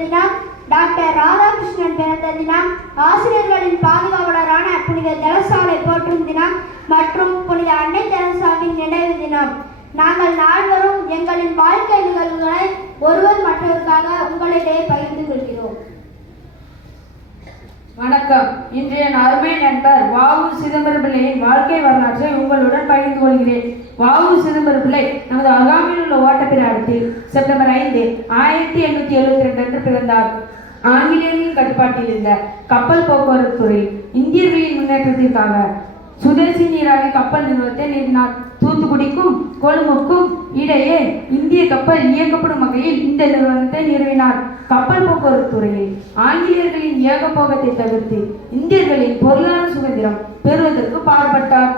தினம், டாக்டர் ராதாகிருஷ்ணன் பிறந்த தினம், ஆசிரியர்களின் பாதுகாவலரான புனித தெரசாலை போற்றும் தினம் மற்றும் புனித அன்னை தெரசாவின் நினைவு தினம். நாங்கள் நால்வரும் எங்களின் வாழ்க்கை நிகழ்வுகளை ஒருவர் மற்றவருக்காக உங்களிடையே பகிர்ந்து கொள்கிறோம். வணக்கம். இன்றைய அருமை நண்பர் வ.உ. சிதம்பரம் பிள்ளையின் வாழ்க்கை வரலாற்றை உங்களுடன் பகிர்ந்து கொள்கிறேன். வ.உ. சிதம்பரம் பிள்ளை நமது அருகாமையில் உள்ள ஓட்டப்பிராடத்தில் செப்டம்பர் 5, 1872 அன்று பிறந்தார். ஆங்கிலேயர்களின் கட்டுப்பாட்டில் இருந்த கப்பல் போக்குவரத்து துறை இந்தியர்களின் முன்னேற்றத்திற்காக சுதேசி நீராவி கப்பல் நிறுவனத்தை நிறுவினார். தூத்துக்குடிக்கும் கொழும்புக்கும் இடையே இந்திய கப்பல் இயக்கப்படும் வகையில் இந்த நிறுவனத்தை நிறுவினார். கப்பல் போக்குவரத்து துறையில் ஆங்கிலேயர்களின் ஏகபோகத்தை தவிர்த்து இந்தியர்களின் பொருளாதார சுதந்திரம் பெறுவதற்கு பாடுபட்டார்.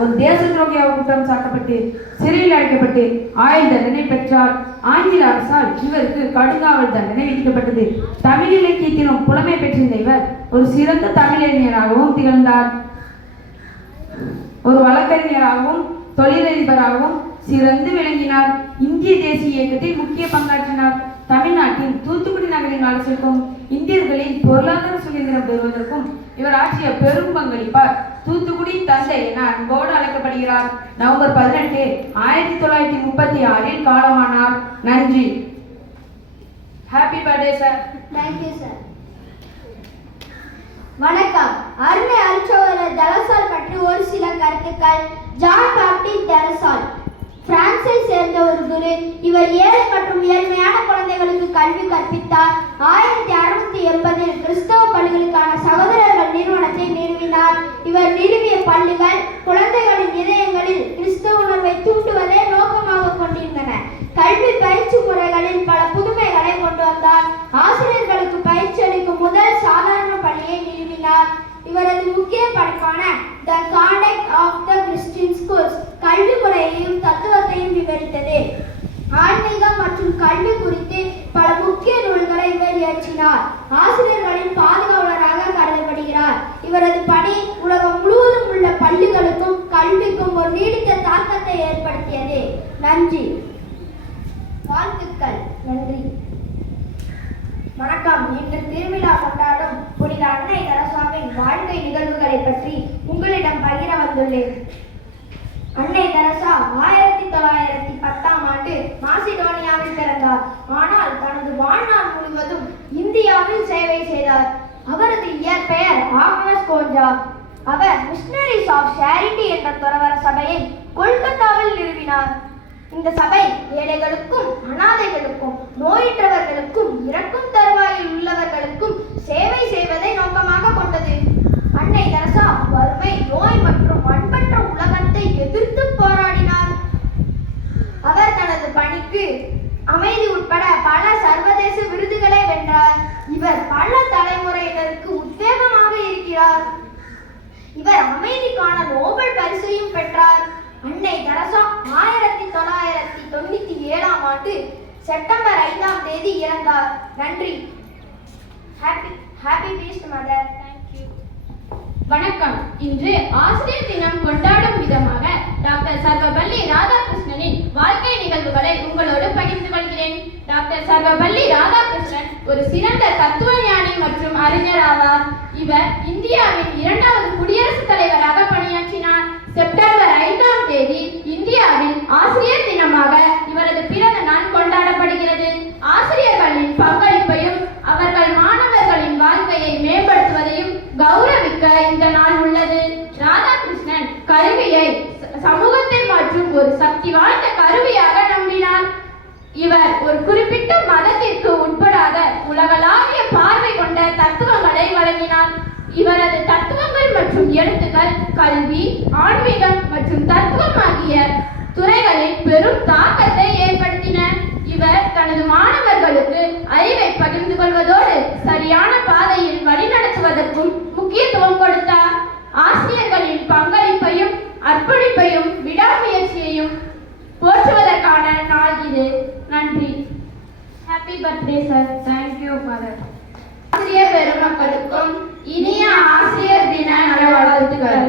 ஒரு தேச துரோகியாக குற்றம் சாட்டப்பட்டு சிறையில் அடைக்கப்பட்டு ஆயுள் தண்டனை பெற்றார். ஆங்கில அரசால் இவருக்கு கடுங்காவல் தண்டனை விதிக்கப்பட்டது. தமிழ் இலக்கியத்திலும் புலமை பெற்றிருந்த இவர் ஒரு சிறந்த தமிழறிஞராகவும் திகழ்ந்தார். ஒரு வழக்கறிஞராகவும் தொழிலதிபராகவும் சிறந்து விளங்கினார். இந்திய தேசிய இயக்கத்தில் முக்கிய பங்காற்றினார். தமிழ்நாட்டின் தூத்துக்குடி நகரின் வளர்ச்சிக்கும் இந்தியர்களின் பொருளாதார சுதந்திரம் பெறுவதற்கும் இவர் ஆற்றிய பெரும் பங்களிப்பார். தூத்துக்குடி தந்தை என அன்போடு அழைக்கப்படுகிறார். நவம்பர் 18, 1936 காலமானார். நன்றி. Happy birthday sir. Thank you sir. வணக்கம். அருமை அருட்சகோதரர் தெரசால் பற்றி ஒரு சில கருத்துக்கள். ஜான் பாப்டிஸ்ட் தெரசால் பிரான்சை சேர்ந்த ஒரு குரு. இவர் ஏழை மற்றும் ஏழ்மையான குழந்தைகளுக்கு கல்வி கற்பித்தார். 1680 கிறிஸ்தவ பள்ளிகளுக்கான சகோதரர்கள் நிறுவனத்தை நிறுவினார். இவர் நிறுவிய பள்ளிகள் குழந்தைகளின் இதயங்களில் கிறிஸ்தவ உணர்வை தூண்டுவதை நோக்கமாக கொண்டிருந்தன. கல்வி பயிற்சி முறைகளில் பல புதுமைகளை கொண்டு வந்தார். ஆசிரியர்களுக்கு பயிற்சி அளிக்கும் முதல் சாதாரண பள்ளியை நிறுவினார். இவரது முக்கிய படைப்பான the conduct of the Christian schools கல்வி முறையையும் தத்துவத்தையும் விவரித்தது. ஆன்மீகம் மற்றும் கல்வி குறித்து பல முக்கிய நூல்களை இவர் இயற்றினார். ஆசிரியர்களின் பாதுகாவலராக கருதப்படுகிறார். இவரது பணி உலகம் முழுவதும் உள்ள பள்ளிகளுக்கும் கல்விக்கும் ஒரு நீடித்த தாக்கத்தை ஏற்படுத்தியது. நன்றி. வாழ்த்துக்கள். நன்றி. வணக்கம். இன்று திருவிழா கொண்டாடும் புனித அன்னை தெரசாவின் வாழ்க்கை நிகழ்வுகளை பற்றி உங்களிடம் பகிர வந்துள்ளேன். அன்னை தெரசா 1910ஆம் ஆண்டு மாசிடோனியாவில் பிறந்தார். ஆனால் தனது வாழ்நாள் முழுவதும் இந்தியாவில் சேவை செய்தார். அவரது இயற்பெயர் ஆக்னஸ் கோஞ்சா. அவர் மிஷனரிஸ் ஆஃப் சேரிட்டி என்ற துறவற சபையை கொல்கத்தாவில் நிறுவினார். இந்த சபை ஏழைகளுக்கும் அனாதைகளுக்கும் நோயுற்றவர்களுக்கும் இறக்கும் தருவாயில் உள்ளவர்களுக்கும் சேவை செய்வதை நோக்கமாக கொண்டது. அன்னை தெரசா வறுமை, நோய் மற்றும் அன்பற்ற உலகத்தை எதிர்த்து போராடினார். அவர் தனது பணிக்கு அமைதி உட்பட பல சர்வதேச விருதுகளை வென்றார். இவர் பல தலைமுறையினருக்கு உத்வேகமாக இருக்கிறார். இவர் அமைதிக்கான நோபல் பரிசையும் பெற்றார். அன்னை தெரசா 1997ஆம் ஆண்டு செப்டம்பர் 5ஆம் தேதி இறந்தார். நன்றி. Happy Beast mother. தேங்க்யூ. வணக்கம். இன்று ஆசிரியர் தினம் கொண்டாடும் விதமாக டாக்டர் சர்வபள்ளி ராதாகிருஷ்ணனின் வாழ்க்கை நிகழ்வுகளை உங்களோடு பகிர்ந்து கொள்கிறேன். டாக்டர் சர்வபள்ளி ராதாகிருஷ்ணன் ஒரு சிறந்த தத்துவ ஞானி மற்றும் அறிஞர் ஆவார். இவர் இந்தியாவின் 2வது குடியரசுத் தலைவராக பணியாற்றினார். செப்டம்பர் 5ஆம் தேதி இந்தியாவில் ஆசிரியர் தினமாக இவரது பிறந்த நாள் கொண்டாடப்படுகிறது. ஆசிரியர்களின் பங்களிப்பையும் அவர்கள் மாணவர்களின் வாழ்க்கையை மேம்படுத்துவதையும் கௌரவிக்க இந்த நாள் உள்ளது. ராதாகிருஷ்ணன் கல்வியை சமூகத்தை மாற்றும் ஒரு சக்தி வாய்ந்த கருவியாக நம்பினார். இவர் ஒரு குறிப்பிட்ட மதத்திற்கு உட்படாத உலகளாவிய பார்வை கொண்ட தத்துவங்களை வழங்கினார். இவரது தத்துவங்கள் மற்றும் எழுத்துக்கள் கல்வி, ஆன்மீகம் மற்றும் தத்துவம் ஆகிய துறைகளில் பெரும் தாக்கத்தை ஏற்படுத்தின. இவர் தனது மாணவர்களுக்கு அறிவை பகிர்ந்து கொள்வதோடு சரியான பாதையில் வழிநடத்துவதற்கும் முக்கியத்துவம் கொடுத்தார். ஆசிரியர்களின் பங்களிப்பையும் அர்ப்பணிப்பையும் விடாமுயற்சியையும் போற்றுவதற்கான நாள் இது. நன்றி. Happy birthday sir. Thank you mother. ஆசிரியர் பெருமக்களுக்கும் இனிய ஆசிரியர் தின நல்வாழ்த்துக்கள்.